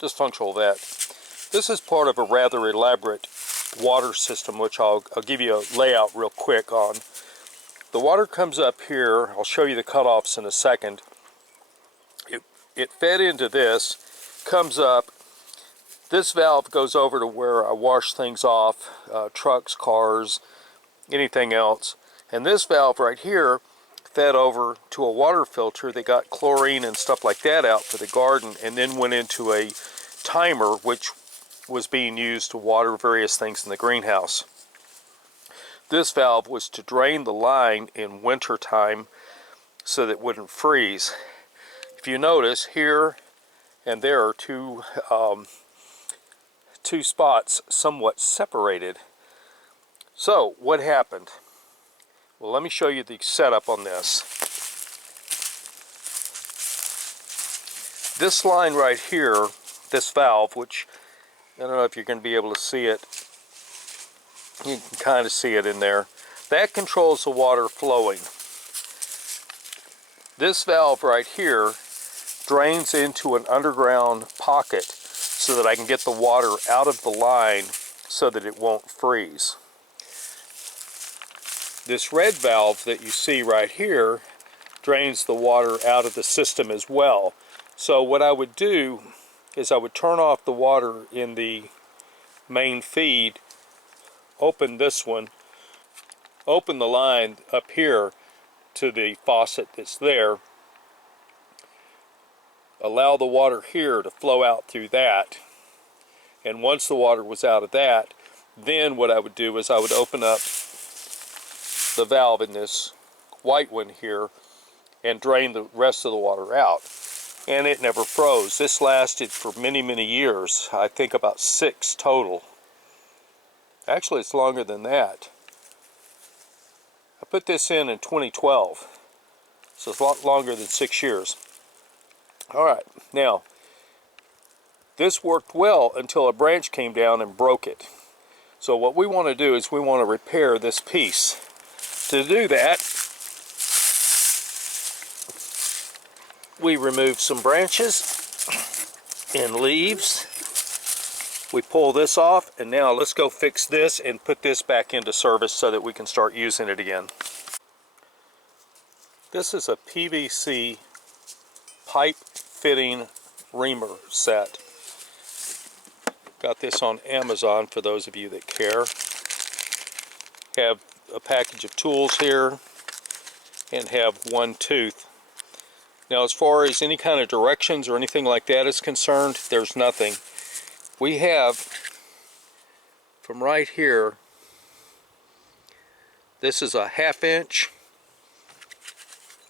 dysfunctional vet. This is part of a rather elaborate water system, which I'll give you a layout real quick on. The water comes up here. I'll show you the cutoffs in a second. It fed into this, comes up. This valve goes over to where I wash things off, trucks, cars, anything else. And this valve right here fed over to a water filter that got chlorine and stuff like that out for the garden, and then went into a timer which was being used to water various things in the greenhouse. This valve was to drain the line in winter time so that it wouldn't freeze. If you notice, here and there are two spots somewhat separated. So what happened? Well, let me show you the setup on this. This line right here, this valve, which I don't know if you're going to be able to see it. You can kind of see it in there. That controls the water flowing. This valve right here drains into an underground pocket so that I can get the water out of the line so that it won't freeze. This red valve that you see right here drains the water out of the system as well. So what I would do is I would turn off the water in the main feed, open this one, open the line up here to the faucet that's there, allow the water here to flow out through that, and once the water was out of that, then what I would do is I would open up the valve in this white one here and drain the rest of the water out. And it never froze. This lasted for many, many years. I think about 6 total. Actually, it's longer than that. I put this in 2012, so it's a lot longer than 6 years. Alright, now this worked well until a branch came down and broke it. So what we want to do is we want to repair this piece. To do that, we remove some branches and leaves. We pull this off, and now let's go fix this and put this back into service so that we can start using it again. This is a PVC pipe fitting reamer set. Got this on Amazon for those of you that care. Have a package of tools here and have one tooth. Now, as far as any kind of directions or anything like that is concerned, there's nothing. We have from right here, this is a 1/2 inch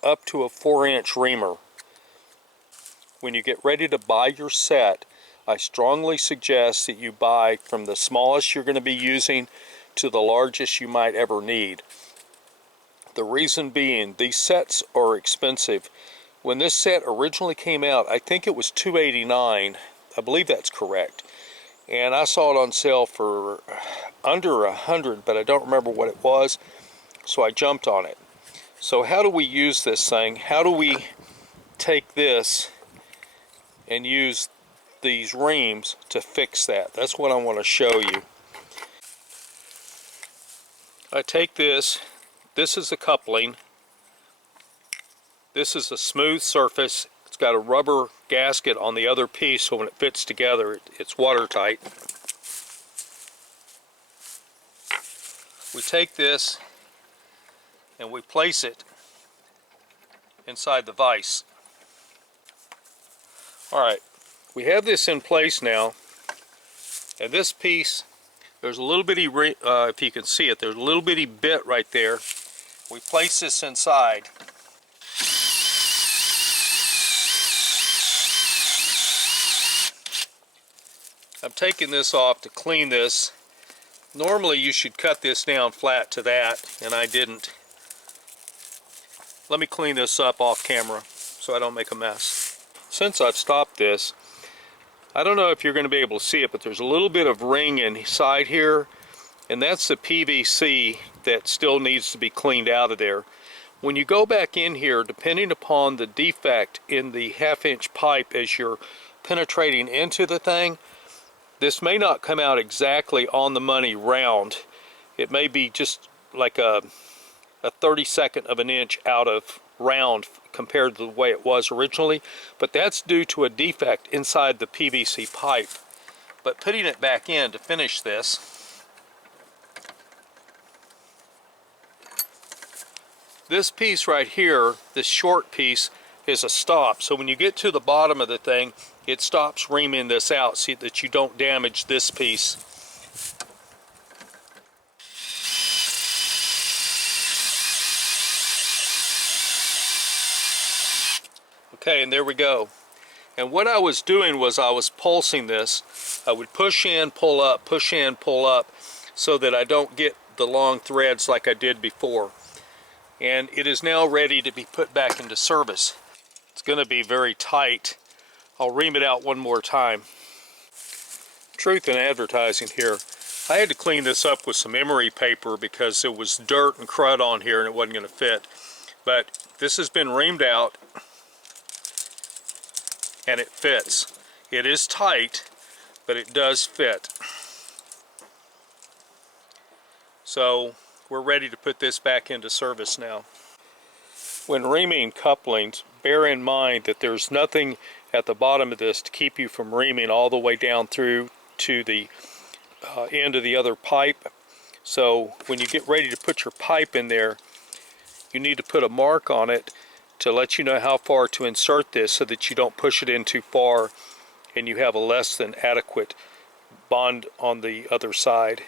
up to a 4-inch reamer. When you get ready to buy your set, I strongly suggest that you buy from the smallest you're going to be using to the largest you might ever need. The reason being, these sets are expensive. When this set originally came out, I think it was $289. I believe that's correct. And I saw it on sale for under $100, but I don't remember what it was, so I jumped on it. So how do we use this thing? How do we take this and use these reams to fix that? That's what I want to show you. I take this is the coupling. This is a smooth surface. It's got a rubber gasket on the other piece, so when it fits together, it's watertight. We take this and we place it inside the vise. Alright, we have this in place now, and this piece, there's a little bitty, if you can see it, there's a little bitty bit right there. We place this inside. I'm taking this off to clean this. Normally you should cut this down flat to that, and I didn't. Let me clean this up off camera so I don't make a mess. Since I've stopped this, I don't know if you're going to be able to see it, but there's a little bit of ring inside here, and that's the PVC that still needs to be cleaned out of there. When you go back in here, depending upon the defect in the 1/2 inch pipe as you're penetrating into the thing, this may not come out exactly on the money round. It may be just like a 32nd of an inch out of round compared to the way it was originally, but that's due to a defect inside the PVC pipe. But putting it back in to finish this, this piece right here, this short piece, is a stop. So when you get to the bottom of the thing, it stops reaming this out so that you don't damage this piece. Okay, and there we go. And what I was doing was I was pulsing this. I would push in, pull up, push in, pull up, so that I don't get the long threads like I did before. And it is now ready to be put back into service. It's going to be very tight. I'll ream it out one more time. Truth in advertising here. I had to clean this up with some emery paper because there was dirt and crud on here and it wasn't going to fit. But this has been reamed out and it fits. It is tight, but it does fit. So we're ready to put this back into service now. When reaming couplings, bear in mind that there's nothing at the bottom of this to keep you from reaming all the way down through to the end of the other pipe. So when you get ready to put your pipe in there, you need to put a mark on it to let you know how far to insert this so that you don't push it in too far and you have a less than adequate bond on the other side.